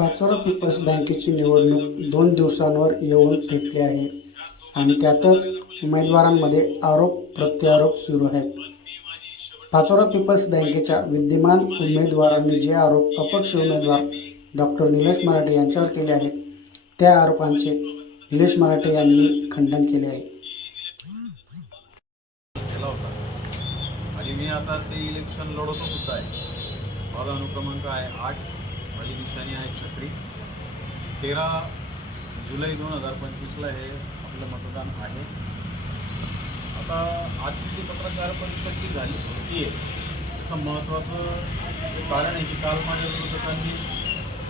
Pachora people's बँकेची निवडणूक 2 दिवसांवर येऊन ठेपली आहे आणि त्यातच उमेदवारांमध्ये आरोप प्रत्यारोप सुरू आहेत. पाचोरा पीपल्स बँकेच्या विद्यमान उमेदवारांनी जे आरोप अपक्ष उमेदवार डॉक्टर निलेश मराठे यांच्यावर केले आहेत, त्या आरोपांचे निलेश मराठे यांनी खंडन केले आहे. केला होता आणि मी आता ते इलेक्शन लढवतो सुद्धा आहे. माझा अनुक्रमांक आहे 8, माझी निशाणी आहे छत्री. 13 जुलै 2025ला हे आपलं मतदान आहे. आता आजची जी पत्रकार परिषद जी झाली होती आहे त्याचं महत्त्वाचं कारण आहे की काल माझ्या विरोधकांनी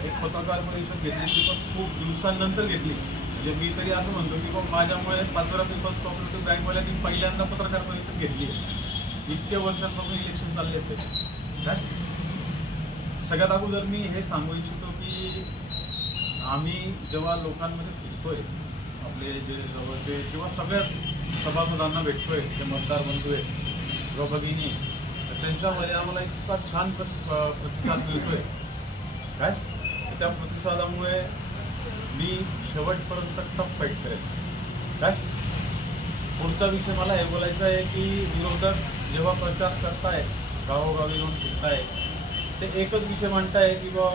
एक पत्रकार परिषद घेतली ती पण खूप दिवसांनंतर घेतली. म्हणजे मी तरी असं म्हणतो की बाबा माझ्यामुळे पाचोरा पीपल्स कोऑपरेटिव्ह बँकवाल्यांनी पहिल्यांदा पत्रकार परिषद घेतली आहे. इतक्या वर्षांपासून इलेक्शन चालले ते काय. सगळ्यात अगोदर मी हे सांगू इच्छितो की आम्ही जेव्हा लोकांमध्ये फिरतोय, आपले जे जवळचे किंवा सगळ्याच सभासदांना भेटतोय, जे मतदार बंधू आहेत किंवा भगिनी, तर त्यांच्यामध्ये आम्हाला इतका छान प्रतिसाद मिळतोय काय. त्या प्रतिसादामुळे मी शेवटपर्यंत टफ फाईट करेन काय. पुढचा विषय मला हे बोलायचा आहे की विरोधक जेव्हा प्रचार करताय, गावोगावी येऊन फिरताय, ते एकच विषय मांडताय की बा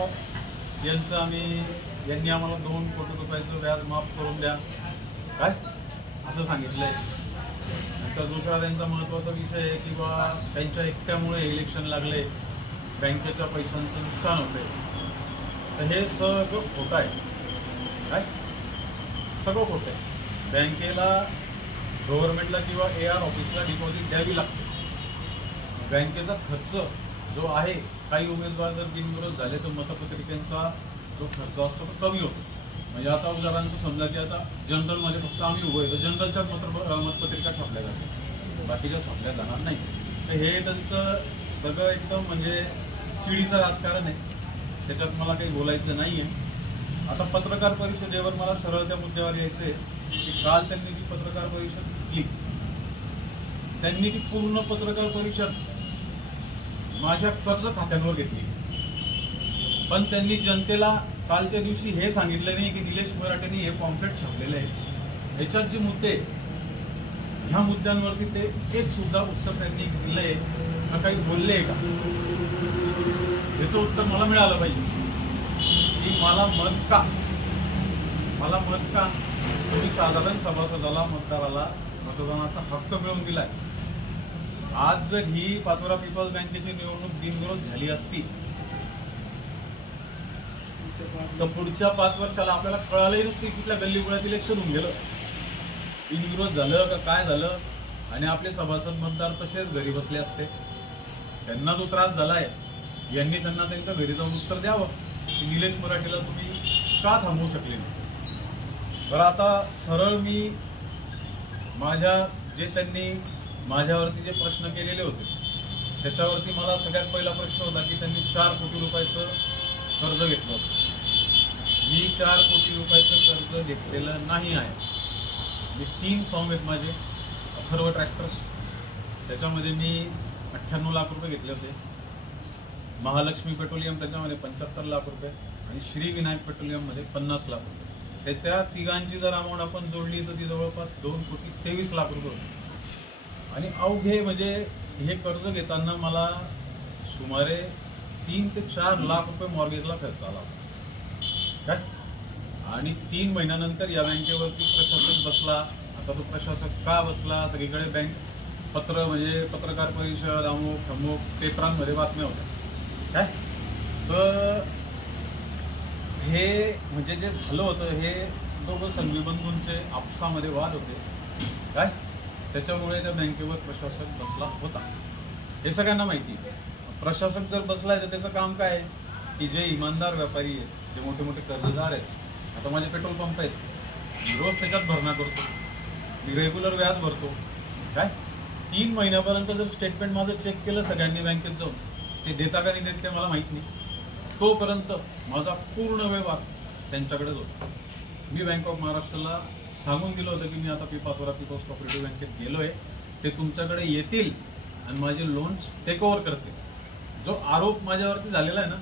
यांनी आम्हाला 2 कोटी रुपयाचं व्याज माफ करून द्या काय असं सांगितलं आहे. नंतर दुसरा त्यांचा महत्त्वाचा विषय आहे की बा त्यांच्या एकट्यामुळे इलेक्शन लागले, बँकेच्या पैशांचं नुकसान होतं आहे. तर हे सगळं खोटं आहे काय, सगळं खोटं आहे. बँकेला गव्हर्नमेंटला किंवा AR ऑफिसला डिपॉझिट द्यावी लागते. बँकेचा खर्च जो आहे, काही उमेदवार जर बिनविरोध झाले तर मतपत्रिकांचा जो खर्च असतो तो कमी होतो. म्हणजे आता उदाहरणार्थ समजा की आता जनरलमध्ये फक्त आम्ही उभं आहे तर जनरलच्याच मतपत्रिका छापल्या जातात, बाकीच्या छापल्या जाणार नाही. तर हे त्यांचं सगळं एकदम म्हणजे चिडीचं राजकारण आहे. त्याच्यात मला काही बोलायचं नाही आहे. आता पत्रकार परिषदेवर मला सरळ त्या मुद्द्यावर यायचं आहे की काल त्यांनी जी पत्रकार परिषद घेतली, त्यांनी ती पूर्ण पत्रकार परिषद माझ्या कर्ज खात्यांवर घेतली. पण त्यांनी जनतेला कालच्या दिवशी हे सांगितलं नाही की निलेश मराठेंनी हे पॉम्पलेट छापलेलं आहे. याच्यात जे मुद्दे, ह्या मुद्द्यांवरती ते एक सुद्धा उत्तर त्यांनी दिलंय का, काही बोलले का, याचं उत्तर मला मिळालं पाहिजे की मला मत का तुम्ही साधारण सभासदाला, मतदाराला मतदानाचा हक्क मिळवून दिलाय. आज जर ही पाचोरा पीपल्स बँकेची निवडणूक बिनविरोध झाली असती तर पुढच्या 5 वर्षाला आपल्याला कळालंही नसतं कुठल्या गल्लीगुळ्यात इलेक्शन होऊन गेलं, बिनविरोध झालं का काय झालं, आणि आपले सभासद मतदार तसेच घरी बसले असते. त्यांना जो त्रास झालाय, यांनी त्यांना त्यांच्या घरी जाऊन उत्तर द्यावं की निलेश मराठेला तुम्ही का थांबवू शकले नाही. तर आता सरळ मी जे त्यांनी माझ्यावरती जे प्रश्न केलेले होते त्याच्यावरती मला सगळ्यात पहिला प्रश्न होता की त्यांनी 4 कोटी रुपयाचं कर्ज घेतलं होतं. मी 4 कोटी रुपयाचं कर्ज घेतलेलं नाही आहे. मी 3 फॉर्म आहेत माझे, अथर्व ट्रॅक्टर्स, त्याच्यामध्ये मी 98 लाख रुपये घेतले होते. महालक्ष्मी पेट्रोलियम त्याच्यामध्ये 75 लाख रुपये आणि श्री विनायक पेट्रोलियममध्ये 50 लाख रुपये. त्या तिघांची जर अमाऊंट आपण जोडली तर ती जवळपास 2 कोटी 23 लाख रुपये होती. आणि अवघे म्हणजे हे कर्ज घेताना मला सुमारे 3 ते 4 लाख रुपये मॉर्गेजला खर्च आला काय. आणि 3 महिन्यानंतर या बँकेवरती प्रशासक बसला. आता तो प्रशासक का बसला, सगळीकडे बँक म्हणजे पत्रकार परिषद, अमुक पेपरांमध्ये बातम्या होत्या काय. तर हे म्हणजे जे झालं होतं, हे दोघं संघी बंधूंचे आपसामध्ये वाद होते काय, त्याच्यामुळे त्या बँकेवर प्रशासक बसला होता. हे सगळ्यांना माहिती आहे. प्रशासक जर बसलाय तर त्याचं काम काय आहे की जे इमानदार व्यापारी आहेत, जे मोठे मोठे कर्जदार आहेत, आता माझे पेट्रोल पंप आहेत, मी रोज त्याच्यात भरणा करतो, मी रेग्युलर व्याज भरतो काय. 3 महिन्यापर्यंत जर स्टेटमेंट माझं चेक केलं सगळ्यांनी बँकेत जाऊन, ते देता का नाही देत ते मला माहीत नाही. तोपर्यंत माझा पूर्ण व्यवहार त्यांच्याकडेच होता. मी बँक ऑफ महाराष्ट्राला सांगून दिलं होतं की मी आता पाचोरा पीपल्स कोऑपरेटिव्ह बँकेत गेलो आहे, ते तुमच्याकडे येतील आणि माझे लोन्स टेक ओव्हर करतील. जो आरोप माझ्यावरती झालेला आहे ना,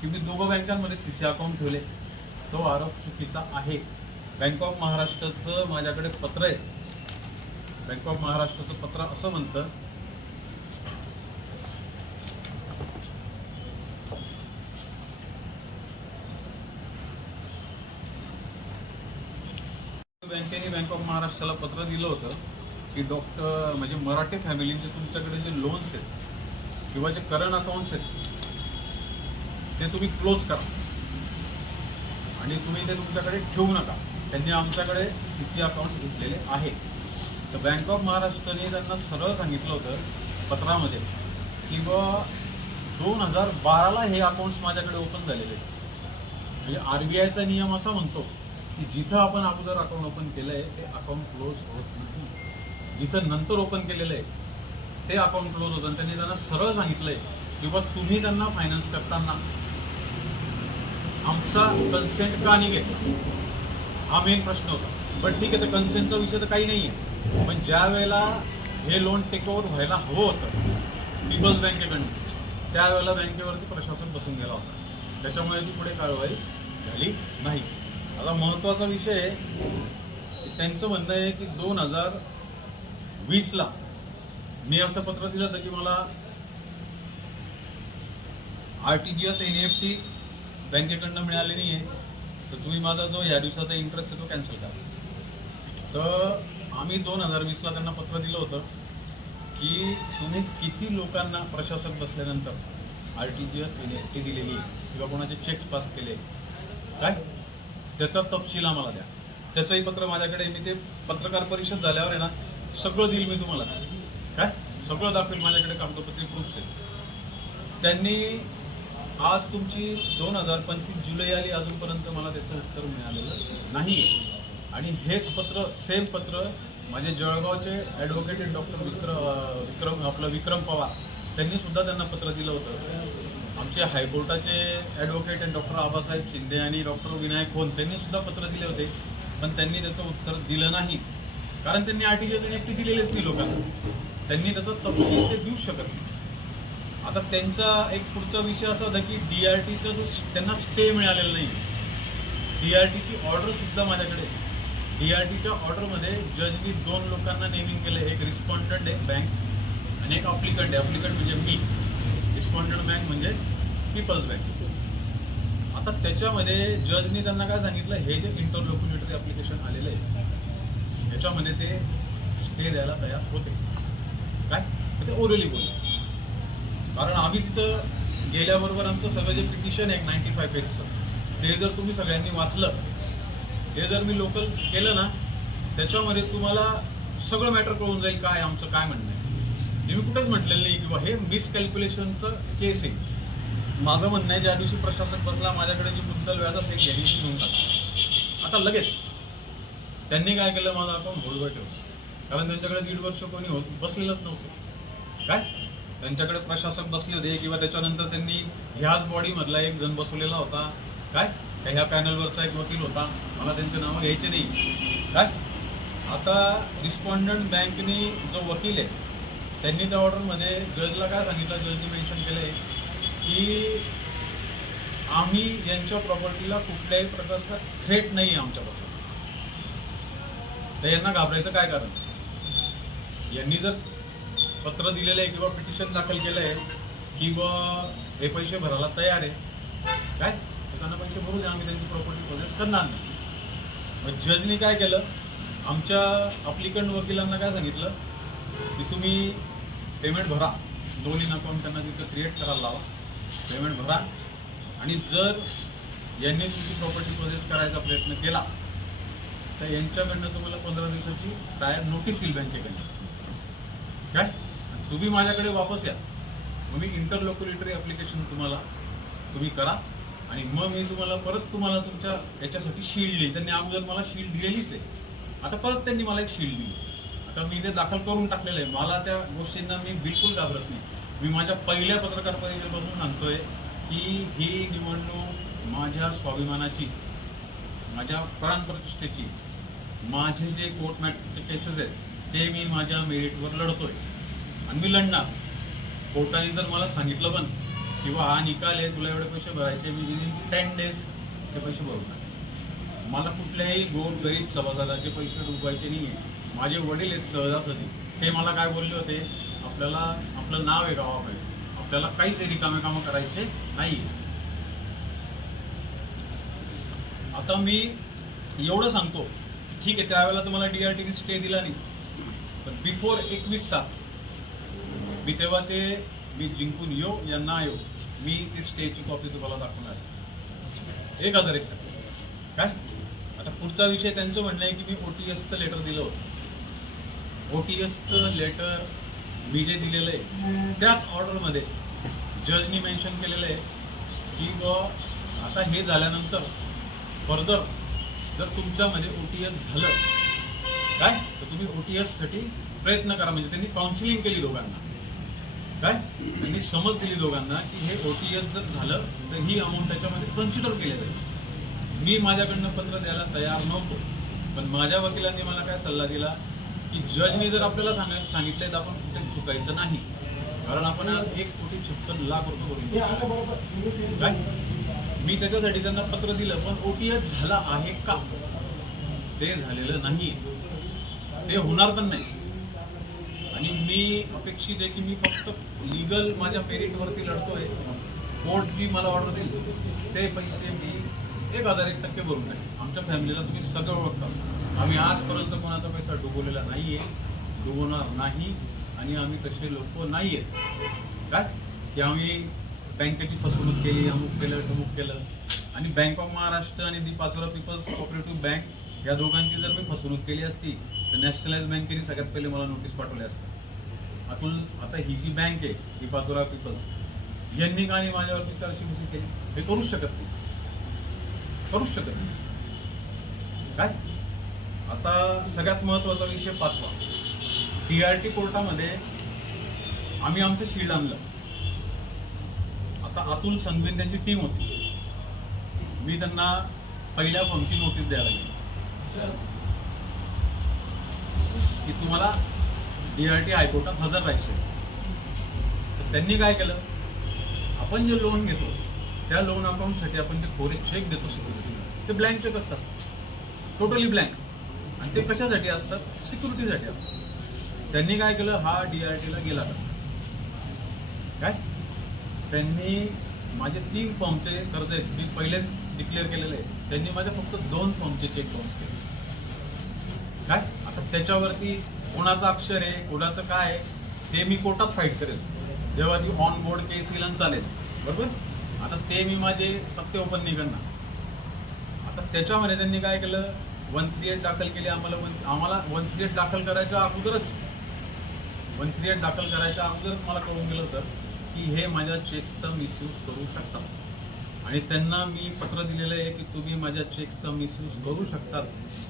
की मी दोघं बँकांमध्ये CC अकाउंट ठेवले, तो आरोप चुकीचा आहे. बँक ऑफ महाराष्ट्राचं माझ्याकडे पत्र आहे. बँक ऑफ महाराष्ट्राचं पत्र असं म्हणतं, बँकेने बँक ऑफ महाराष्ट्राला पत्र दिलं होतं की म्हणजे मराठे फॅमिलीचे तुमच्याकडे जे लोन्स आहेत किंवा जे करंट अकाउंट्स आहेत ते तुम्ही क्लोज करा आणि तुम्ही ते तुमच्याकडे ठेवू नका. त्यांनी आमच्याकडे CC अकाउंट घेतलेले आहे. तर बँक ऑफ महाराष्ट्राने त्यांना सरळ सांगितलं होतं पत्रामध्ये की बुवा 2012ला हे अकाउंट्स माझ्याकडे ओपन झालेले आहेत. म्हणजे RBIचा नियम असा म्हणतो की जिथं आपण अगोदर अकाउंट ओपन केलं आहे ते अकाउंट क्लोज होत नाही, जिथं नंतर ओपन केलेलं आहे ते अकाउंट क्लोज होतं. आणि त्यांनी त्यांना सरळ सांगितलं आहे की बा तुम्ही त्यांना फायनान्स करताना आमचा कन्सेंट का नाही घेतला, हा मेन प्रश्न होता. पण ठीक आहे, तर कन्सेंटचा विषय तर काही नाही आहे. पण ज्या वेळेला हे लोन टेक ओव्हर व्हायला हवं होतं पीपल्स बँकेकडून, त्यावेळेला बँकेवरती प्रशासन बसून गेला होता. त्याच्यामुळे ती पुढे कारवाई झाली नाही. आता महत्त्वाचा विषय आहे की त्यांचं म्हणणं आहे की 2020ला मी असं पत्र दिलं होतं की मला RTGS NEFT बँकेकडनं मिळाले नाही आहे, तर तुम्ही माझा जो या दिवसाचा इंटरेस्ट आहे तो कॅन्सल करा. तर आम्ही 2020ला त्यांना पत्र दिलं होतं की तुम्ही किती लोकांना प्रशासक बसल्यानंतर RTGS NEFT दिलेली आहे किंवा कोणाचे चेक्स पास केले काय, त्याचा तपशील आम्हाला द्या. त्याचंही पत्र माझ्याकडे, मी ते पत्रकार परिषद झाल्यावर आहे ना सगळं देईल मी तुम्हाला, काय सगळं दाखवेल, माझ्याकडे कागदपत्री प्रूफ्स आहेत. त्यांनी आज तुमची 2025 जुलै आली, अजूनपर्यंत मला त्याचं उत्तर मिळालेलं नाही आहे. आणि हेच पत्र, सेम पत्र माझे जळगावचे ॲडव्होकेट डॉक्टर विक्रम पवार त्यांनी सुद्धा त्यांना पत्र दिलं होतं. आमचे हायकोर्टाचे ॲडव्होकेट डॉक्टर आबासाहेब शिंदे आणि डॉक्टर विनायक खोन त्यांनी सुद्धा पत्र दिले होते, पण त्यांनी त्याचं उत्तर दिलं नाही. कारण त्यांनी RTGS NEFT दिलेलेच नाही लोकांना, त्यांनी त्याचा तपशील ते देऊच शकत नाही. आता त्यांचा एक पुढचा विषय असा होता की DRTचा जो त्यांना स्टे मिळालेला नाही. DRTची ऑर्डर सुद्धा माझ्याकडे, DRTच्या ऑर्डरमध्ये जजनी 2 लोकांना नेमिंग केलं, एक रिस्पॉन्डंट आहे बँक आणि एक अप्लिकंट आहे. अप्लिकंट म्हणजे मी, रिस्पॉन्डंट बँक म्हणजे पीपल्स बँक. आता त्याच्यामध्ये जजनी त्यांना काय सांगितलं, हे जे इंटरलोक्युलेटरी ॲप्लिकेशन आलेलं आहे याच्यामध्ये ते स्टे द्यायला तयार होते. काय ते ओरली बोलले. कारण आम्ही तिथं गेल्याबरोबर आमचं सगळं जे पिटिशन आहे 95 पेजचं ते जर तुम्ही सगळ्यांनी वाचलं, ते जर मी लोकल केलं ना, त्याच्यामध्ये तुम्हाला सगळं मॅटर कळून जाईल काय आमचं काय म्हणणं आहे. ते मी कुठेच म्हटलेलं नाही किंवा हे मिसकॅल्क्युलेशनचं केस आहे. माझं म्हणणं आहे ज्या दिवशी प्रशासक बसला माझ्याकडे जी मुद्दल व्याज असेल या दिवशी घेऊन टाका. आता लगेच त्यांनी काय केलं, माझं अकाउंट होल्डवर ठेवलं. कारण त्यांच्याकडे 1.5 वर्ष कोणी बसलेलंच नव्हतं. काय त्यांच्याकडे प्रशासक बसले होते किंवा त्याच्यानंतर त्यांनी ह्याच बॉडीमधला एक जण बसवलेला होता, काय ह्या पॅनलवरचा एक वकील होता, मला त्यांचे नावं घ्यायचे नाही. काय आता रिस्पॉन्डंट बँकनी जो वकील आहे त्यांनी त्या ऑर्डरमध्ये जजला काय सांगितलं, जजनी मेन्शन केलं आहे की आम्ही यांच्या प्रॉपर्टीला कुठल्याही प्रकारचा थ्रेट नाही आहे आमच्यापासून. तर यांना घाबरायचं काय कारण. यांनी जर पत्र दिलेलं आहे किंवा पिटिशन दाखल केलं आहे की बा हे पैसे भरायला तयार आहे, काय त्यांना पैसे भरू द्या, आम्ही त्यांची प्रॉपर्टी प्रोसेस करणार नाही. मग जजनी काय केलं, आमच्या अप्लिकंट वकिलांना काय सांगितलं की तुम्ही पेमेंट भरा, 2 अकाउंट त्यांना तिथं क्रिएट करायला लावा, पेमेंट भरा, आणि जर यांनी तुमची प्रॉपर्टी प्रोसेस करायचा प्रयत्न केला तर यांच्याकडनं तुम्हाला 15 दिवसाची प्रायर नोटीस येईल बँकेकडनं. काय तुम्ही माझ्याकडे वापस या, मग मी इंटरलोक्युलेटरी ॲप्लिकेशन तुम्ही करा आणि मग मी परत तुम्हाला तुमच्या याच्यासाठी शील्ड देईल. त्यांनी अगोदर मला शील्ड दिलेलीच आहे, आता परत त्यांनी मला एक शील्ड दिली. आता मी ते दाखल करून टाकलेलं आहे. मला त्या गोष्टींना मी बिलकुल घाबरत नाही. मी माझ्या पहिल्या पत्रकार परिषदेपासून सांगतोय की ही निवडणूक माझ्या स्वाभिमानाची, माझ्या प्राणप्रतिष्ठेची, माझे जे कोर्ट मॅटर केसेस आहेत ते मी माझ्या मेरिटवर लढतोय आणि मी लढणार. कोर्टाने जर मला सांगितलं पण किंवा हा निकाल आहे, तुला एवढे पैसे भरायचे, मी 10 days ते पैसे भरून टाक. मला कुठल्याही गोर गरीब सभासदाचे पैसे डुबवायचे नाही आहे. माझे वडील आहेत सहजासहजी, ते मला काय बोलले होते, आपल्याला आपलं नाव आहे गावाकडे, आपल्याला काहीच रिकामे कामं करायचे नाही. आता मी एवढं सांगतो, ठीक आहे त्यावेळेला तुम्हाला DRTने स्टे दिला नाही, पण बिफोर 21/7 मी तेव्हा ते मी जिंकून येऊ या ना येऊ, मी ती स्टेची कॉपी तुम्हाला दाखवणार आहे. 1001 काय. आता पुढचा विषय त्यांचं म्हणणं आहे की मी OTSचं लेटर दिलं होतं. OTSचं लेटर मी जे दिलेलं आहे त्याच ऑर्डरमध्ये जजनी मेन्शन केलेलं आहे की आता हे झाल्यानंतर फर्दर जर तुमच्यामध्ये OTS झालं काय, तर तुम्ही OTSसाठी प्रयत्न करा. म्हणजे त्यांनी काउन्सिलिंग केली दोघांना, काय त्यांनी समज दिली दोघांना की हे OTS जर झालं तर ही अमाऊंट त्याच्यामध्ये कन्सिडर केली जाईल. मी माझ्याकडनं पत्र द्यायला तयार नव्हतो, पण माझ्या वकिलांनी मला काय सल्ला दिला की जजनी जर आपल्याला सांगितलंय तर आपण कुठे चुकायचं नाही, कारण आपण 1,56,00,000 रुपये करून काय. मी त्याच्यासाठी त्यांना पत्र दिलं, पण OTS झाला आहे का, ते झालेलं नाही, ते होणार पण नाही. आणि मी अपेक्षित आहे की मी फक्त लिगल माझ्या मेरिटवरती लढतोय. कोर्ट जी मला ऑर्डर देईल ते पैसे मी 1001% भरून टाकेन. आमच्या फॅमिलीला तुम्ही सगळं ओळखता, आम्ही आजपर्यंत कोणाचा पैसा डुबवलेला नाही आहे, डुबवणार नाही, आणि आम्ही तसे लोक नाही आहेत काय की आम्ही बँकेची फसवणूक केली, अमुक केलं तमुक केलं. आणि बँक ऑफ महाराष्ट्र आणि दी पाचोरा पीपल्स कोऑपरेटिव्ह बँक या दोघांची जर मी फसवणूक केली असती तर नॅशनलाइज बँकेने सगळ्यात पहिले मला नोटीस पाठवली असते. आता ही जी बँक आहे दी पाचोरा पीपल्स यांनी का नाही माझ्यावरती चार्जशीट केली, हे करूच शकत नाही, करूच शकत नाही काय. आता सगळ्यात महत्त्वाचा विषय 5वा, DRT कोर्टामध्ये आम्ही आमचं शील्ड आणलं. आता अतुल संघवीन त्यांची टीम होती, मी त्यांना पहिल्या फॉर्मची नोटीस द्यायला गेली की तुम्हाला DRT हायकोर्टात हजर राहायचं. तर त्यांनी काय केलं, आपण जे लोन घेतो त्या लोन अकाउंटसाठी आपण जे कोरे चेक देतो सिक्युरिटीला, ते ब्लँक चेक असतात, टोटली ब्लँक. आणि ते कशासाठी असतात, सिक्युरिटीसाठी असतात. त्यांनी काय केलं, हा DRTला गेला कसा काय, त्यांनी माझे 3 फॉर्मचे कर्ज आहेत मी पहिलेच डिक्लेअर केलेले आहे, त्यांनी माझे फक्त 2 फॉर्मचे चेक बाउन्स केले काय. आता त्याच्यावरती कोणाचं अक्षर आहे, कोणाचं काय आहे, ते मी कोर्टात फाईट करेल जेव्हा ती ऑन बोर्ड केस येईल चालेल, बरोबर. आता ते मी माझे पत्ते ओपन नाही करणार. आता त्याच्यामध्ये त्यांनी काय केलं, 138 दाखल केली. आम्हाला 138 दाखल करायच्या अगोदरच 138 दाखल करायच्या अगोदरच मला कळून गेलं होतं की हे माझ्या चेकचा मिसयूज करू शकतात. आणि त्यांना मी पत्र दिलेलं आहे की तुम्ही माझ्या चेकचा मिसयूज करू शकतात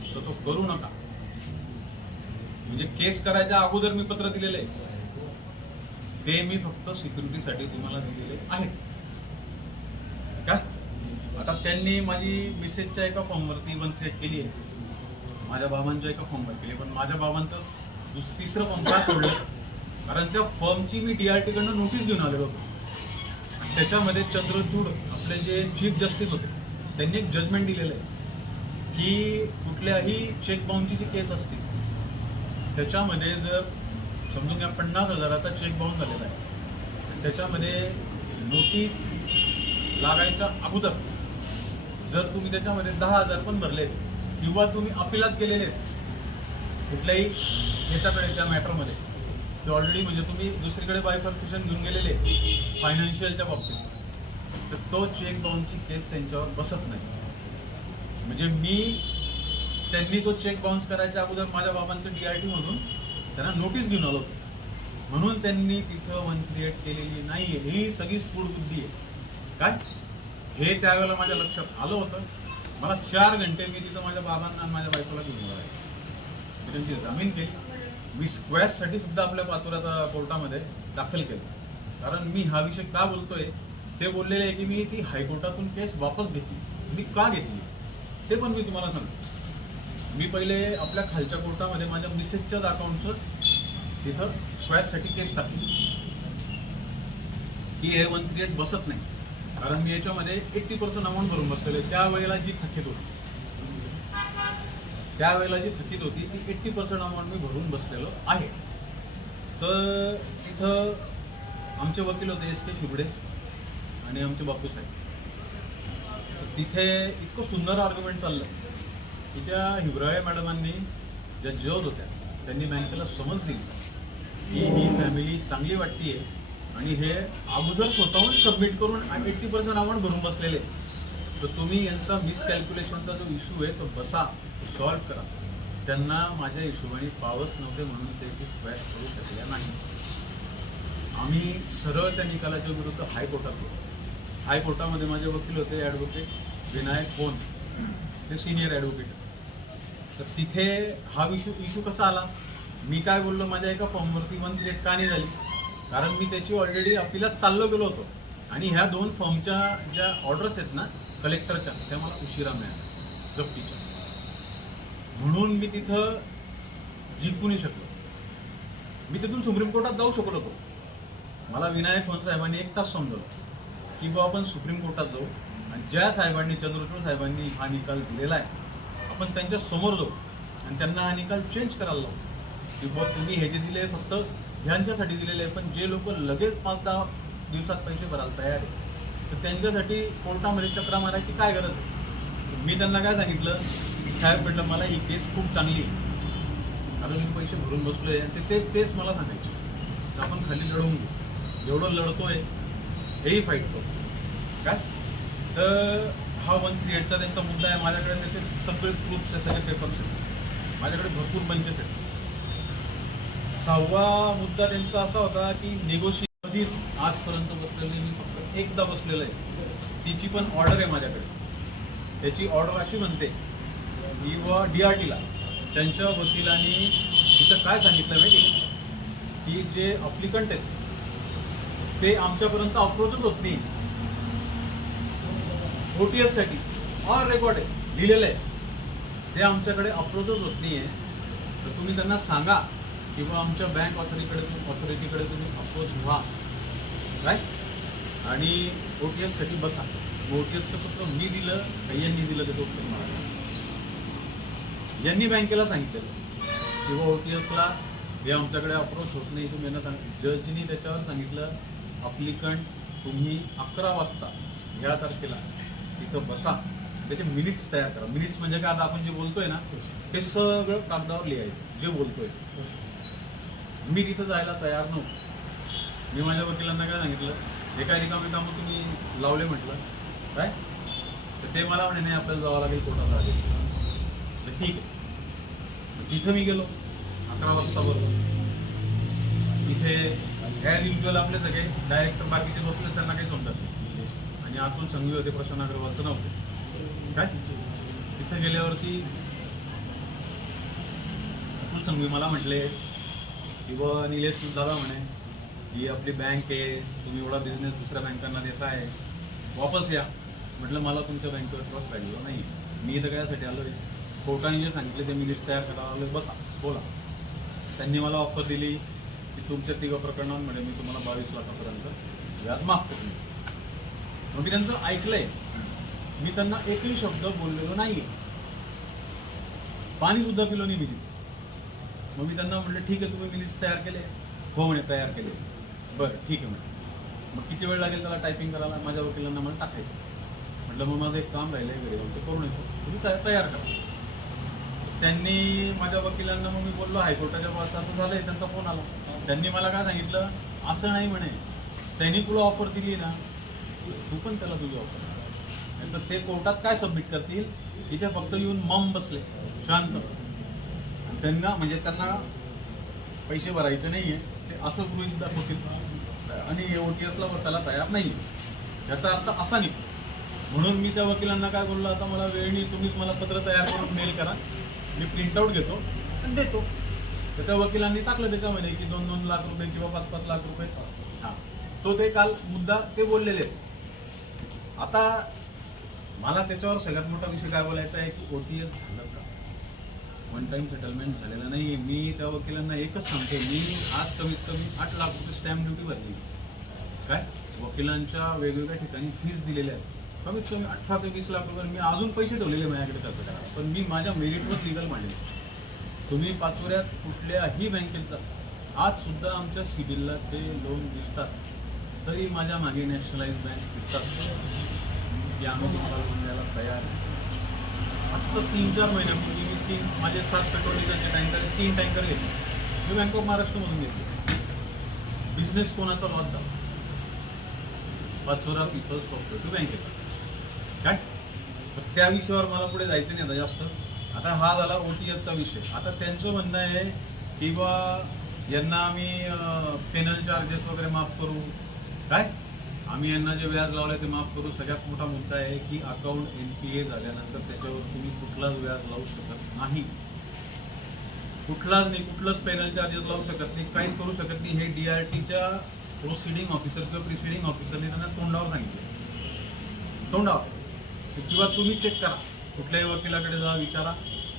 तर तो करू नका. म्हणजे केस करायच्या अगोदर मी पत्र दिलेलं आहे, ते मी फक्त सिक्युरिटीसाठी तुम्हाला दिलेले आहेत काय. आता त्यांनी माझी मिसेसच्या एका फॉर्मवरती 138 केली आहे, माझ्या बाबांच्या एका फॉर्मवर केली, पण माझ्या बाबांचं 3रं फॉर्म का सोडलं, कारण त्या फॉर्मची मी DRT कडनं नोटीस घेऊन आलेलो होतो. त्याच्यामध्ये चंद्रचूड आपले जे चीफ जस्टिस होते त्यांनी एक जजमेंट दिलेलं आहे की कुठल्याही चेक बाउन्सची जी केस असते त्याच्यामध्ये जर समजून घ्या 50,000चा चेक बाउन्स झालेला आहे आणि त्याच्यामध्ये नोटीस लागायच्या अगोदर जर तुम्ही त्याच्यामध्ये 10,000 पण भरले किंवा तुम्ही अपिलात केलेले कुठल्याही याच्याकडे त्या मॅटरमध्ये, ते ऑलरेडी म्हणजे तुम्ही दुसरीकडे बायफर्केशन घेऊन गेलेले फायनान्शियलच्या बाबतीत, तर तो चेक बाउन्सची केस त्यांच्यावर बसत नाही. म्हणजे त्यांनी तो चेक बाउन्स करायच्या अगोदर माझ्या बाबांचं DRT मधून त्यांना नोटीस घेऊन आलो, म्हणून त्यांनी तिथं 138 केलेली नाही आहे. ही सगळी सूडबुद्धी आहे काय. हे त्यावेळेला माझ्या लक्षात आलं होतं. मला 4 घंटे मी तिथं माझ्या बाबांना आणि माझ्या बायकोला घेऊन गेलो आहे, त्यांची जामीन केली. मी स्क्वॅशसाठी सुद्धा आपल्या पाचोऱ्याच्या कोर्टामध्ये दाखल केलं, कारण मी हा विषय का बोलतोय, ते बोललेले आहे की मी ती हायकोर्टातून केस वापस घेतली. मी का घेतली ते पण मी तुम्हाला सांगतो. मी पहिले आपल्या खालच्या कोर्टामध्ये माझ्या मिसेसच्याच अकाउंटचं तिथं स्क्वॅशसाठी केस टाकली. की हे 138 बसत नाही, कारण मी याच्यामध्ये 80% अमाऊंट भरून बसलेले. त्यावेळेला जी थकीत होती ती 80% अमाऊंट मी भरून बसलेलो आहे. तर तिथं आमचे वकील होते SK शिबडे आणि आमचे बापूसाहेब. तिथे इतकं सुंदर आर्ग्युमेंट चाललं की त्या हिवराळे मॅडमांनी, ज्या जज होत्या, त्यांनी बँकेला समज दिली की ही फॅमिली चांगली वाटते आणि हे अगोदर स्वतःहून सबमिट करून 80% अमाऊंट भरून बसलेले. तर तुम्ही यांचा मिसकॅल्क्युलेशनचा जो इश्यू आहे तो बसा, सॉल्व्ह करा. त्यांना माझ्या हिशोबाने पावच नव्हते म्हणून ते स्क्वॅश करू शकल्या नाही. आम्ही सरळ त्या निकालाच्या विरुद्ध हायकोर्टात गेलो. हायकोर्टामध्ये माझे वकील होते ॲडव्होकेट विनायक कोन, ते सिनियर ॲडव्होकेट. तर तिथे हा इश्यू कसा आला, मी काय बोललो, माझ्या एका फॉर्मवरती 138 का नाही झाली, कारण मी त्याची ऑलरेडी अपिलात चाललो गेलो होतो आणि ह्या 2 फॉर्मच्या ज्या ऑर्डर्स आहेत ना कलेक्टरच्या, त्या मला उशिरा मिळाल्या जप्तीच्या, म्हणून मी तिथं जिंकू नाही शकलो. मी तिथून सुप्रीम कोर्टात जाऊ शकलो होतो. मला विनायक कोन साहेबांनी 1 तास समजवलं की बाबा आपण सुप्रीम कोर्टात जाऊ आणि ज्या साहेबांनी, चंद्रचूड साहेबांनी हा निकाल दिलेला आहे, आपण त्यांच्या समोर जाऊ आणि त्यांना हा निकाल चेंज करायला लावू की बाबा तुम्ही हे जे दिले फक्त ह्यांच्यासाठी दिलेले आहे, पण जे लोक लगेच 5-10 दिवसात पैसे भरायला तयार आहे तर त्यांच्यासाठी कोर्टामध्ये चक्रा मारायची काय गरज आहे. मी त्यांना काय सांगितलं की साहेब म्हटलं मला ही केस खूप चांगली आहे, कारण मी पैसे भरून बसलो आहे. तेच मला सांगायचे तर आपण खाली लढवून घेऊ, जेवढं लढतोय हेही फाईट करू काय. तर हा 138चा त्यांचा मुद्दा आहे. माझ्याकडे त्याचे सगळे प्रूफ्स आहे, सगळे पेपर्स आहेत, माझ्याकडे भरपूर बंचेस आहेत. 6वा मुद्दा त्यांचा असा होता की नेगोशिएशनमध्येच आजपर्यंत बसलेली मी फक्त एकदा बसलेलं आहे, तिची पण ऑर्डर आहे माझ्याकडे. त्याची ऑर्डर अशी म्हणते की व DRTला त्यांच्या वकिलांनी तिथं काय सांगितलं माहिती की जे अप्लिकंट आहेत ते आमच्यापर्यंत अप्रोचच होत नाही. OTS साठी ऑन रेकॉर्ड आहे, लिहिलेलं आहे, ते आमच्याकडे अप्रोचच होत नाही आहे. तर तुम्ही त्यांना सांगा किंवा आमच्या बँक ऑथॉरिटीकडे तुम्ही अप्रोच व्हा काय आणि OTS साठी बसा. OTSचं पत्र मी दिलं का यांनी दिलं ते उत्तर मला द्या. यांनी बँकेला सांगितलेलं किंवा OTSला हे आमच्याकडे अप्रोच होत नाही, तुम्ही यांना सांगितलं. जजनी त्याच्यावर सांगितलं अप्लिकंट तुम्ही 11 वाजता ह्या तारखेला तिथं बसा, त्याचे मिनिट्स तयार करा. मिनिट्स म्हणजे काय, आता आपण जे बोलतोय ना ते सगळं कागदावर लिहायचं जे बोलतोय. मी तिथं जायला तयार नव्हतो. मी माझ्या वकिलांना काय सांगितलं, हे काय रिकामी कामं तुम्ही लावले म्हटलं काय, तर ते मला म्हणे नाही आपल्याला जावं लागेल कोर्टाला लागेल. तर ठीक आहे, तिथं मी गेलो 11 वाजता बरोबर. तिथे ॲज युजल आपले सगळे डायरेक्टर बाकीचे बसले, त्यांना काही समजत नाही आणि आतून संघवी होते, प्रशांत अग्रवालचं नव्हते काय. तिथे गेल्यावरती अतुल संघवी मला म्हटले की व निलेश दादा म्हणे ही आपली बँक आहे, तुम्ही एवढा बिझनेस दुसऱ्या बँकांना देताय, वापस या. म्हटलं मला तुमच्या बँकेवर ट्रस्ट राहिलेला नाही, मी इथं कायसाठी आलो आहे, कोर्टाने जे सांगितले ते मिनिट्स तयार करायला आलो, बसा बोला. त्यांनी मला ऑफर दिली की तुमच्या 3 प्रकरणांमध्ये मी तुम्हाला 22 लाखापर्यंत व्याज माफ करून देईन. मग मी त्यांचं ऐकलंय, मी त्यांना एकही शब्द बोललेलो नाही, पाणी सुद्धा पिलो नाही मी तिथे. मग मी त्यांना म्हटलं ठीक आहे तुम्ही मिनिट्स तयार केले, हो म्हणे तयार केले, बरं ठीक आहे म्हणे. मग किती वेळ लागेल त्याला टायपिंग करायला, माझ्या वकिलांना मला टाकायचं. म्हटलं मग माझं एक काम राहिलं आहे घरी जाऊन, ते करून येतो, तुम्ही तयार करा. त्यांनी माझ्या वकिलांना, मग मी बोललो हायकोर्टाच्या पास असं झालं आहे, त्यांचा फोन आला. त्यांनी मला काय सांगितलं, असं नाही म्हणे, त्यांनी तुला ऑफर दिली ना तू पण त्याला तुझी ऑफर, नाही तर ते कोर्टात काय सबमिट करतील, इथे फक्त येऊन मम बसले शांत. त्यांना म्हणजे त्यांना पैसे भरायचे नाही आहे, ते असं गृहीत दाखवतील आणि OTSला बसायला तयार नाही. त्याचा अर्थ असा नाही. म्हणून मी त्या वकिलांना काय बोललो, आता मला वेळ नाही, तुम्हीच मला पत्र तयार करून मेल करा, मी प्रिंटआउट घेतो आणि देतो. तर त्या वकिलांनी टाकलं त्याच्यामध्ये की 2-2 लाख रुपये किंवा 5-5 लाख रुपये. हां, तो ते काल मुद्दा ते बोललेले आहेत. आता मला त्याच्यावर सगळ्यात मोठा विषय काय बोलायचा आहे की OTS झालं का, 1 टाइम सेटलमेंट झालेलं नाही. मी त्या वकिलांना एकच सांगतो, मी आज कमीत कमी 8 लाख रुपये स्टॅम्प ड्युटी भरली काय, वकिलांच्या वेगवेगळ्या ठिकाणी फीस दिलेल्या आहेत. कमीत कमी 18 ते 20 लाख रुपये मी अजून पैसे ठेवलेले माझ्याकडे खर्च करायला, पण मी माझ्या मेरिटवर लिगल मांडले. तुम्ही पाचोऱ्यात कुठल्याही बँकेत जा, आज सुद्धा आमच्या सिबिलला ते लोन दिसतात, तरी माझ्या मागे नॅशनलाइज बँक फिरतात की आम्ही तुम्हाला लोन द्यायला तयार आहे. फक्त 3-4 महिन्यापूर्वी मी माझे 7 पेट्रोल डिझेलचे टँकर 3 टँकर घेतले. मी बँक ऑफ महाराष्ट्रमधून घेतले. बिझनेस कोणाचा लॉस झाला? पाचोरा पीपल्स कोऑपरेटिव्ह बँकेचा. काय तर त्या विषयावर मला पुढे जायचं नाही आता जास्त. आता हा झाला OTFचा विषय. आता त्यांचं म्हणणं आहे की बा यांना आम्ही पेनल चार्जेस वगैरे माफ करू, काय आम्ही यांना जे व्याज लावलं ते माफ करू. सगळ्यात मोठा मुद्दा आहे की अकाउंट NPA झाल्यानंतर त्याच्यावर तुम्ही कुठलाच व्याज लावू शकत नाही, कुठलाच नाही, कुठलंच पेनल चार्जेस लावू शकत नाही, काहीच करू शकत नाही. हे DRTच्या प्रोसिडिंग ऑफिसर किंवा प्रिसिडिंग ऑफिसरने त्यांना तोंडावर सांगितलं, तोंडावर. किंवा तुम्ही चेक करा, कुठल्याही वकिलाकडे जा, विचारा,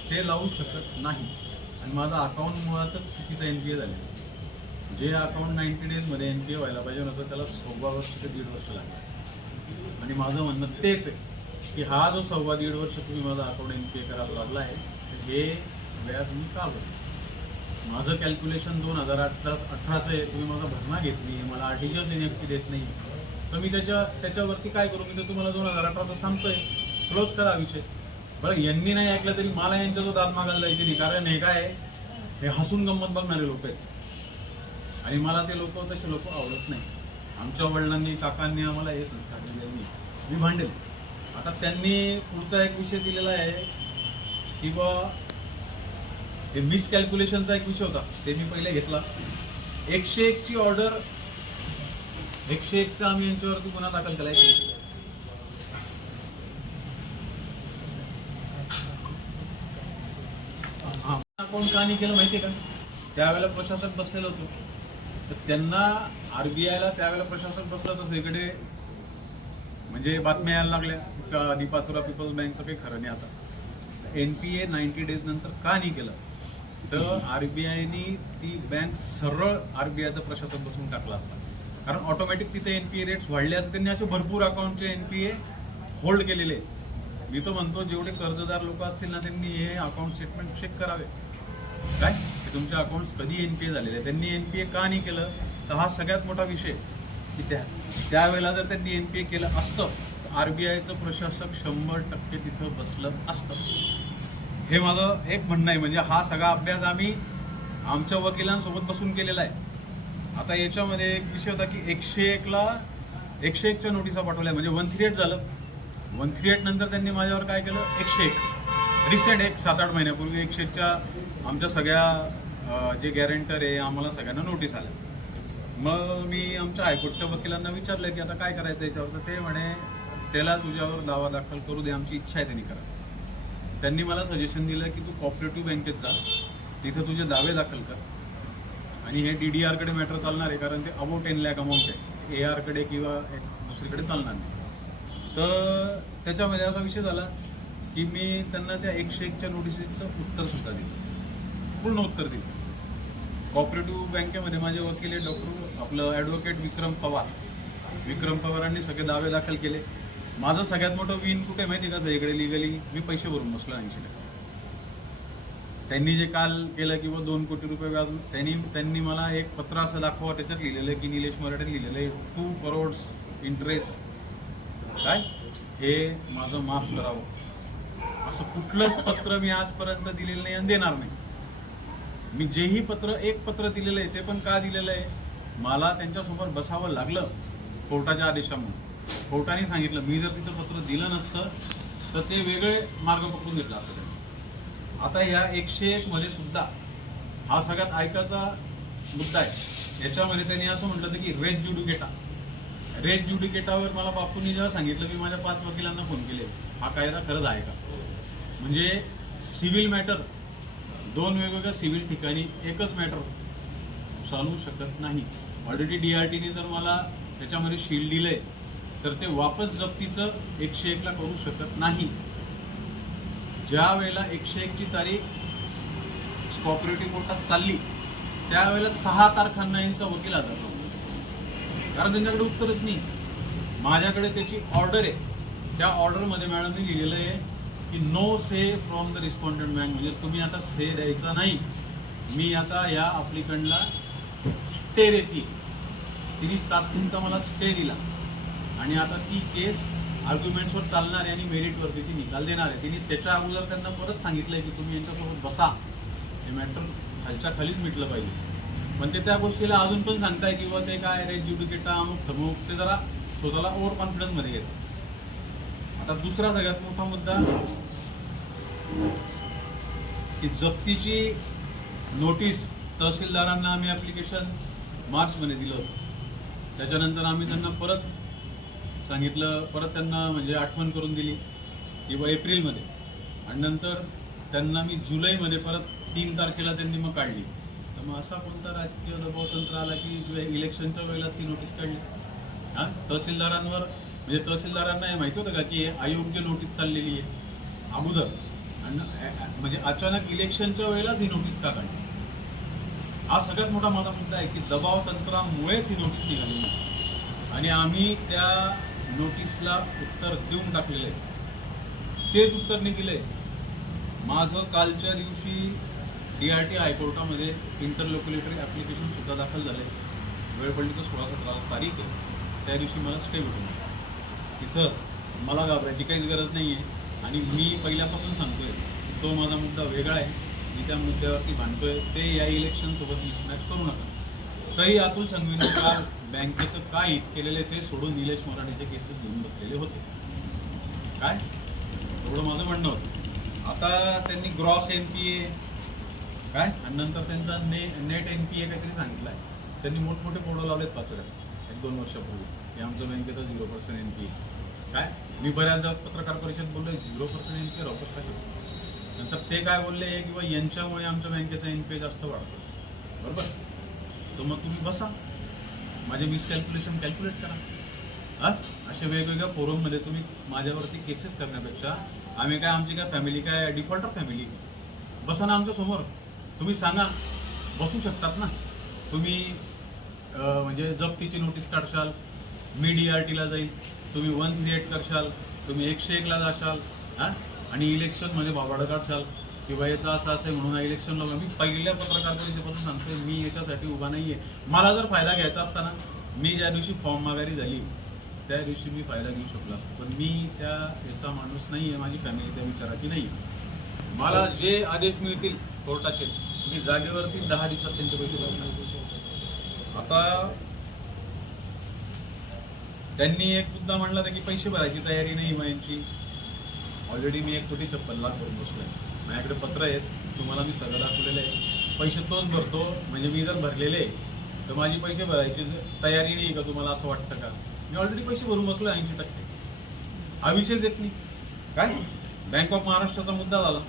ते लावू शकत नाही. आणि माझं अकाउंट मुळातच चुकीचं NPA झालं. जे अकाउंट 90 डेजमध्ये NPA व्हायला पाहिजे नव्हतं त्याला 1.25 वर्ष ते 1.5 वर्ष लागलं. आणि माझं म्हणणं तेच आहे की हा जो 1.25-1.5 वर्ष तुम्ही माझा अकाउंट NPA करायला लागला आहे, हे व्याज मी का भरतो? माझं कॅल्क्युलेशन 2018चं आहे, तुम्ही माझा भरणा घेत नाही, मला RTGS NEFT देत नाही, तर मी त्याच्यावरती काय करू? मी तर तुम्हाला 2018चं सांगतोय, क्लोज करा विषय. बरं, यांनी नाही ऐकलं तरी मला यांच्या जो दाद मागायला जायची नाही, कारण हे काय आहे, हे हसून गंमत बघणारे लोक आहेत आणि मला ते लोक तसे लोक आवडत नाही. आमच्या वडिलांनी काकांनी आम्हाला हे संस्कार दिलेले नाही, मी भांडेल. आता त्यांनी पुढचा एक विषय दिलेला आहे की बा हे मिसकॅल्क्युलेशनचा एक विषय होता, ते मी पहिले घेतला. 101ची ऑर्डर, 101चा आम्ही यांच्यावरती गुन्हा दाखल केला आहे. अकाउंट का नाही केलं माहिती आहे का? त्यावेळेला प्रशासक बसलेलं होतं, तर त्यांना RBIला त्यावेळेला प्रशासक बसलं तसं इकडे म्हणजे बातम्या यायला लागल्या का पाचोरा पीपल्स बँकचं काही खरं नाही. आता NPA 90 डेज नंतर का नाही केलं? तर RBIनी ती बँक सरळ RBIचं प्रशासक बसून टाकला असता, कारण ऑटोमॅटिक तिथे NPA रेट्स वाढले असते. त्यांनी असे भरपूर अकाउंटचे NPA होल्ड केलेले. मी तो म्हणतो जेवढे कर्जदार लोक असतील ना त्यांनी हे अकाउंट स्टेटमेंट चेक करावे, काय ते तुमचे अकाउंट्स कधी NPA झालेले. त्यांनी NPA का नाही केलं? तर हा सगळ्यात मोठा विषय की त्यावेळेला जर त्यांनी NPA केलं असतं तर RBIचं प्रशासक 100% तिथं बसलं असतं. हे माझं एक म्हणणं आहे. म्हणजे हा सगळा अभ्यास आम्ही आमच्या वकिलांसोबत बसून केलेला आहे. आता याच्यामध्ये एक विषय होता की 101च्या नोटिसा पाठवल्या, म्हणजे 138 झालं. 138 नंतर त्यांनी माझ्यावर काय केलं? 101 रिसेंट एक 7-8 महिन्यापूर्वी 101च्या आमच्या सगळ्या जे गॅरेंटर आहे आम्हाला सगळ्यांना नोटीस आल्या. मग मी आमच्या हायकोर्टच्या वकिलांना विचारलं की आता काय करायचं याच्यावर, तर ते म्हणे त्याला तुझ्यावर दावा दाखल करू दे, आमची इच्छा आहे त्यांनी करा. त्यांनी मला सजेशन दिलं की तू कोऑपरेटिव्ह बँकेत जा, तिथं तुझे दावे दाखल कर आणि हे DDRकडे मॅटर चालणार आहे, कारण ते अबाउट 10 लाख अमाऊंट आहे, ARकडे किंवा दुसरीकडे चालणार नाही. तर त्याच्यामध्ये असा विषय झाला की मी त्यांना त्या 101च्या नोटिसीचं उत्तरसुद्धा दिलं, पूर्ण उत्तर दिलं. कोऑपरेटिव्ह बँकेमध्ये माझे वकील आपलं ॲडव्होकेट विक्रम पवारांनी सगळे दावे दाखल केले. माझं सगळ्यात मोठं विन कुठे माहिती का? इकडे लिगली मी पैसे भरून बसलो 80%. त्यांनी जे काल केलं किंवा 2 कोटी रुपये व्याज, त्यांनी मला एक पत्र असं दाखवा, त्याच्यात लिहिलेलं आहे की निलेश मराठे लिहिलेलं आहे 2 करोड इंटरेस्ट, काय हे माझं माफ करावं. असं कुठलंच पत्र मी आजपर्यंत दिलेलं नाही आणि देणार नाही. मी जेही एक पत्र दिलेलं आहे ते पण का दिलेलं आहे? मला त्यांच्यासमोर बसावं लागलं कोर्टाच्या आदेशामुळे. कोर्टाने सांगितलं मी जर तिथं पत्र दिलं नसतं तर ते वेगळे मार्ग पकडून घेतला असतं. आता या 101 मध्ये सुद्धा हा सगळ्यात ऐकायचा मुद्दा आहे. याच्यामध्ये त्यांनी असं म्हटलं होतं की रेज ज्युडिकेटावर मला बापूंनी जेव्हा सांगितलं मी माझ्या 5 वकिलांना फोन केले, हा कायदा खरंच आहे का? म्हणजे सिव्हिल मॅटर 2 वेगवेगळ्या सिव्हिल ठिकाणी एकच मॅटर चालू शकत नाही. ऑलरेडी DRTने जर मला त्याच्यामध्ये शील्ड दिलंय तर ते वापस जप्तीचं 101ला करू शकत नाही. ज्या वेळेला 101ची तारीख कोऑपरेटिव्ह कोर्टात चालली त्यावेळेला 6 तारखांना यांचा वकील हजर होता. कारण त्यांच्याकडे उत्तरच नाही. माझ्याकडे त्याची ऑर्डर आहे. त्या ऑर्डरमध्ये मॅडमने लिहिलेलं आहे की no say from the respondent bank, म्हणजे तुम्ही आता से द्यायचा नाही. मी आता या अप्लिकंटला स्टे देते. तिने तात्पुरता मला स्टे दिला आणि आता ती केस आर्ग्युमेंट्सवर चालणार आहे आणि मेरिटवरती ती निकाल देणार आहे. तिने त्याच्या अगोदर त्यांना परत सांगितलं आहे की तुम्ही यांच्यासोबत बसा, हे मॅटर खालच्या खालीच मिटलं पाहिजे. पण ते त्या गोष्टीला अजून पण सांगताय किंवा ते काय रे ज्युडिकेटा अमुक थमुक, ते जरा स्वतःला ओव्हर कॉन्फिडन्समध्ये घेतात. आता दुसरा सगळ्यात मोठा मुद्दा की जप्तीची नोटीस तहसीलदारांना आम्ही ॲप्लिकेशन मार्चमध्ये दिलं होतं. त्याच्यानंतर आम्ही त्यांना परत सांगितलं, परत त्यांना म्हणजे आठवण करून दिली किंवा एप्रिलमध्ये, आणि नंतर त्यांना मी जुलैमध्ये परत 3 तारखेला त्यांनी मग काढली. तर मग असा कोणता राजकीय दबाव तंत्र आला की इलेक्शनच्या वेळेला ती नोटीस काढली? हां, तहसीलदारांवर म्हणजे तहसीलदारांना हे माहिती होतं का की अयोग्य नोटीस चाललेली आहे अगोदर, आणि म्हणजे अचानक इलेक्शनच्या वेळेलाच ही नोटीस का काढली? हा सगळ्यात मोठा माझा मुद्दा आहे की दबाव तंत्रामुळेच ही नोटीस निघाली आणि आम्ही त्या नोटीसला उत्तर देऊन टाकलेलं आहे. तेच उत्तर नाही दिलं आहे. माझं कालच्या दिवशी DRT हायकोर्टामध्ये इंटरलोक्युलेटरी ॲप्लिकेशनसुद्धा दाखल झालं आहे. वेळ पडली तर 16-17 तारीख आहे. त्या दिवशी मला स्टे भेटून तिथं मला घाबरायची काहीच गरज नाही आहे. आणि मी पहिल्यापासून सांगतो आहे की तो माझा मुद्दा वेगळा आहे, मी त्या मुद्द्यावरती भांडतोय. ते या इलेक्शनसोबत मिसमॅच करू नका. तरी अतुल संघवीने काल बँकेचं काय हित केलेलं आहे ते सोडून निलेश मोराडेचे केसेस घेऊन बसलेले होते. काय एवढं माझं म्हणणं होतं. आता त्यांनी ग्रॉस NPA काय आणि नंतर त्यांचा नेट NPA काहीतरी सांगितलं आहे. त्यांनी मोठमोठे बोर्ड लावलेत पाचोऱ्यात 1-2 वर्षापूर्वी की आमचं बँकेचं 0% NPA. काय मी बऱ्याचदा पत्रकार परिषद बोललो 0% NPA रोखच काय. नंतर ते काय बोलले किंवा यांच्यामुळे आमच्या बँकेचा NPA जास्त वाढतो. बरोबर, तर मग तुम्ही बसा, माझे मिसकॅल्क्युलेशन कॅल्क्युलेट करा. हां, अशा वेगवेगळ्या फोरममध्ये तुम्ही माझ्यावरती केसेस करण्यापेक्षा आम्ही काय, आमची काय फॅमिली काय डिफॉल्टर फॅमिली? बसा ना आमच्या समोर, तुम्ही सांगा, बसू शकतात ना तुम्ही. म्हणजे जप्तीची नोटीस काढशाल, मी DRTला जाईल, तुम्ही 138 करशाल, तुम्ही 101ला जाशाल. हां, आणि इलेक्शनमध्ये बाबाडं काढशाल किंवा याचं असं आहे म्हणून इलेक्शनला. मी पहिल्या पत्रकार परिषदेपासून सांगतोय, मी याच्यासाठी उभा नाही आहे. मला जर फायदा घ्यायचा असताना मी ज्या दिवशी फॉर्म माघारी झाली त्या दिवशी मी फायदा घेऊ शकलो असतो, पण मी त्या याचा माणूस नाही आहे. माझी फॅमिली त्या विचाराची नाही आहे. मला जे आदेश मिळतील कोर्टाचे मी जागेवरती 10 दिवसात त्यांचे पैसे भरणार. आता त्यांनी एक मुद्दा म्हणला की पैसे भरायची तयारी नाही मग यांची. ऑलरेडी मी 1,56,00,000 भरून बसलो आहे. माझ्याकडे पत्र आहेत, तुम्हाला मी सगळं दाखवलेलं आहे. पैसे तोच भरतो, म्हणजे मी जर भरलेले तर माझी पैसे भरायची तयारी नाही का तुम्हाला असं वाटतं का? मी ऑलरेडी पैसे भरून बसलो 80%. हा विषयच येत नाही. काय बँक ऑफ महाराष्ट्राचा मुद्दा झाला.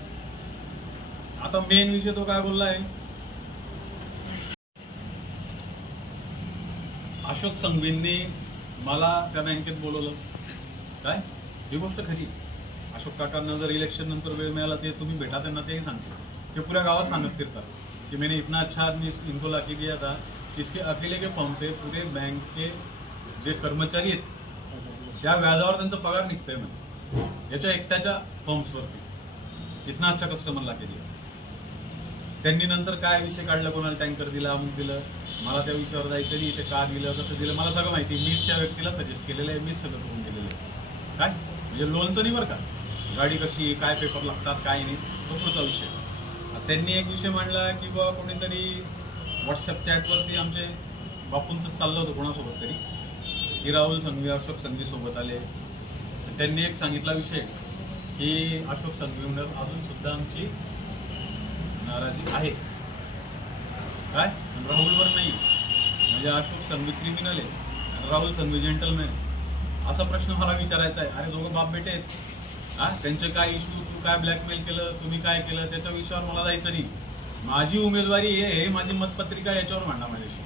आता मेन विषय तो काय बोलला आहे, अशोक संघवींनी मला त्या बँकेत बोलवलं. काय ही गोष्ट खरी. अशोक काकांना जर इलेक्शन नंतर वेळ मिळाला ते तुम्ही भेटा त्यांना, तेही सांगतो. ते पुऱ्या गावात सांगत फिरतात की मैंने इतना अच्छा आदमी इनको ला के दिया था, इसके अकेले के फॉर्म पे पूरे बँक के जे कर्मचारी आहेत त्या व्याजावर त्यांचा पगार निघतोय म्हणजे याच्या एकट्याच्या फॉर्म्सवरती. इतना अच्छा कस्टमर ला के दिया. त्यांनी नंतर काय विषय काढला, कोणाला टँकर दिला, अमुक दिलं, मला त्या विषयावर जायचं नाही. ते का दिलं, कसं दिलं, मला सगळं माहिती. मीच त्या व्यक्तीला सजेस्ट केलेलं आहे, मीच सगळं करून दिलेलं आहे. काय म्हणजे लोनचं नाही बरं का, गाडी कशी, काय पेपर लागतात, काय नाही, तो पुढचा विषय. त्यांनी एक विषय मांडला की बाबा कोणीतरी व्हॉट्सअप चॅटवरती आमचे बापूंचं चाललं होतं कोणासोबत तरी, की राहुल संघवी अशोक संघवी सोबत आले. त्यांनी एक सांगितला विषय की अशोक संघवीवर अजूनसुद्धा आमची नाराजी आहे. काय राहुलवर नाही, म्हणजे अशोक संघवी क्रिमिनल आहे, राहुल संघवी जेंटलमॅन. असा प्रश्न मला विचारायचा आहे. अरे दोघं बाप बेटे आहेत. हां, त्यांचे काय इश्यू, तू काय ब्लॅकमेल केलं, तुम्ही काय केलं, त्याच्या विषयावर मला जायचं नाही. माझी उमेदवारी हे माझी मतपत्रिका याच्यावर मांडा माझ्याशी.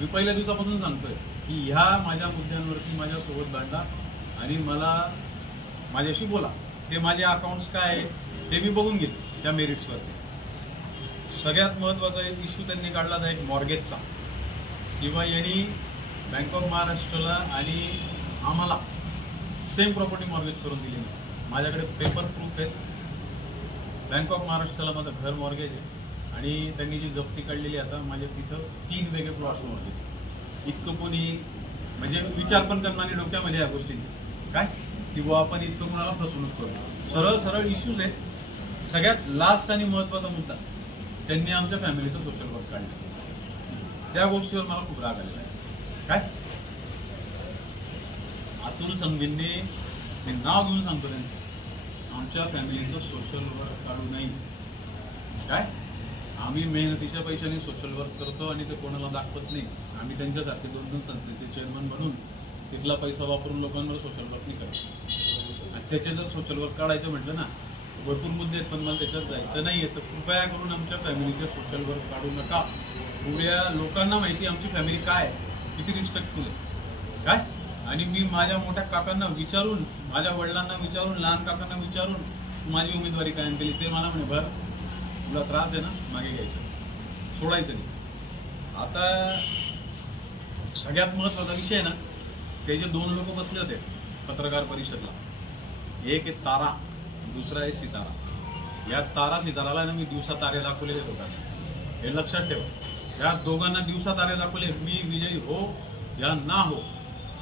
मी पहिल्या दिवसापासून सांगतोय की ह्या माझ्या मुद्द्यांवरती माझ्यासोबत भांडा आणि मला माझ्याशी बोला. ते माझे अकाउंट्स काय आहे ते मी बघून घेतो त्या मेरिट्सवरती. सगळ्यात महत्त्वाचा एक इश्यू त्यांनी काढला था एक मॉर्गेजचा, किंवा यांनी बँक ऑफ महाराष्ट्राला आणि आम्हाला सेम प्रॉपर्टी मॉर्गेज करून दिली नाही. माझ्याकडे पेपर प्रूफ आहेत. बँक ऑफ महाराष्ट्राला माझं घर मॉर्गेज आहे आणि त्यांनी जी जप्ती काढलेली आता माझ्या तिथं 3 वेगळे प्लॉट मॉर्गेज. इतकं कोणी म्हणजे विचार पण करणार नाही डोक्यामध्ये या गोष्टींचा काय की बुवा आपण इतकं कोणाला फसवणूक करू. सरळ सरळ इश्यूज आहेत. सगळ्यात लास्ट आणि महत्त्वाचा मुद्दा, त्यांनी आमच्या फॅमिलीचं सोशल वर्क काढलं. त्या गोष्टीवर मला खूप राग आलेला आहे. काय अतुल संघवींनी, मी नाव घेऊन सांगतो त्यांचं, आमच्या फॅमिलीचं सोशल वर्क काढू नाही. काय आम्ही मेहनतीच्या पैशाने सोशल वर्क करतो आणि ते कोणाला दाखवत नाही. आम्ही त्यांच्यासारखे 2-2 संस्थेचे चेअरमन बनून तिथला पैसा वापरून लोकांवर सोशल वर्क नाही करत. आणि त्याचे जर सोशल वर्क काढायचं म्हटलं ना, भरपूर मुद्दे आहेत, पण मला त्याच्यात जायचं नाही आहे. तर कृपया करून आमच्या फॅमिलीचे सोशल वर्क काढू नका. पुऱ्या लोकांना माहिती आमची फॅमिली काय, किती रिस्पेक्टफुल आहे. काय आणि मी माझ्या मोठ्या काकांना विचारून, माझ्या वडिलांना विचारून, लहान काकांना विचारून माझी उमेदवारी कायम केली. ते मला म्हणे, बरं तुला त्रास आहे ना, मागे घ्यायचं, सोडायचं नाही. आता सगळ्यात महत्त्वाचा विषय आहे ना, ते जे 2 लोक बसले होते पत्रकार परिषदला, एक आहे तारा, दुसरा आहे सितारा. या तारा सिताराला ना मी दिवसा तारे दाखवलेले दोघांना. हे लक्षात ठेवा. या दोघांना दिवसा तारे दाखवले. मी विजयी हो या ना हो,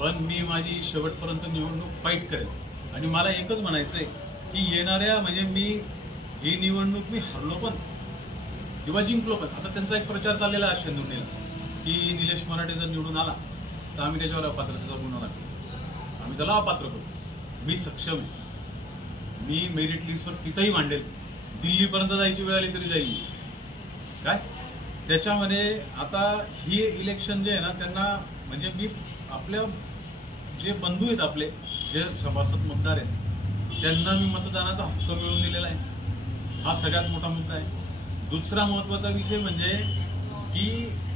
पण मी माझी शेवटपर्यंत निवडणूक फाईट करेन. आणि मला एकच म्हणायचं आहे की येणाऱ्या म्हणजे मी ही निवडणूक मी हरलो पण किंवा जिंकलो पण. आता त्यांचा एक प्रचार चाललेला आहे शेंदुर्णीला की निलेश मराठे जर निवडून आला तर आम्ही त्याच्यावर अपात्रतेचा गुन्हा दाखवू, आम्ही त्याला अपात्र करू. मी सक्षम आहे. मी मेरिट लिस्टवर तिथंही मांडेल. दिल्लीपर्यंत जायची वेळ आली तरी जाईल. काय त्याच्यामध्ये आता ही इलेक्शन जे आहे ना, त्यांना म्हणजे मी आपल्या जे बंधू आहेत, आपले जे सभासद मतदार आहेत, त्यांना मी मतदानाचा हक्क मिळवून दिलेला आहे. हा सगळ्यात मोठा मुद्दा आहे. दुसरा महत्त्वाचा विषय म्हणजे की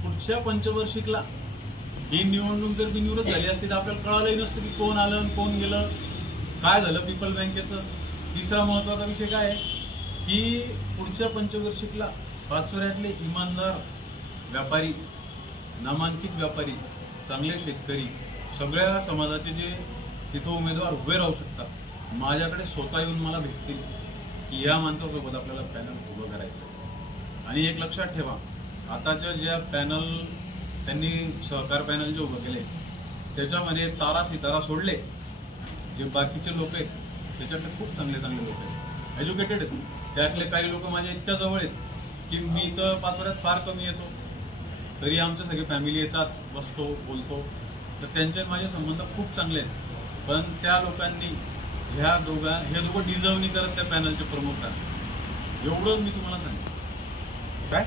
पुढच्या पंचवार्षिकला ही निवडणूक जर बिनविरोध झाली असती तर आपल्याला कळालंही नसतं की कोण आलं आणि कोण गेलं, काय झालं पीपल बँकेचं. तिसरा महत्त्वाचा विषय काय आहे की पुढच्या पंचवार्षिकला पाचोऱ्यातले इमानदार व्यापारी, नामांकित व्यापारी, चांगले शेतकरी, सगळ्या समाजाचे जे तिथं उमेदवार उभे राहू शकतात, माझ्याकडे स्वतः येऊन मला भेटतील की या माणसासोबत आपल्याला पॅनल उभं करायचं. आणि एक लक्षात ठेवा, आताच्या ज्या पॅनल त्यांनी सहकार पॅनल जे उभं केले त्याच्यामध्ये तारा सितारा सोडले, जे बाकीचे लोक आहेत त्याच्यातले खूप चांगले चांगले लोक आहेत, एज्युकेटेड आहेत. त्यातले काही लोक माझ्या इतक्या जवळ आहेत की मी तर पाचोऱ्यात फार कमी येतो तरी आमचे सगळे फॅमिली येतात, बसतो, बोलतो. तर त्यांचे माझे संबंध खूप चांगले आहेत. पण त्या लोकांनी हे दोघं डिझर्व नाही करत त्या पॅनलचे प्रमुख. एवढंच मी तुम्हाला सांगतो. काय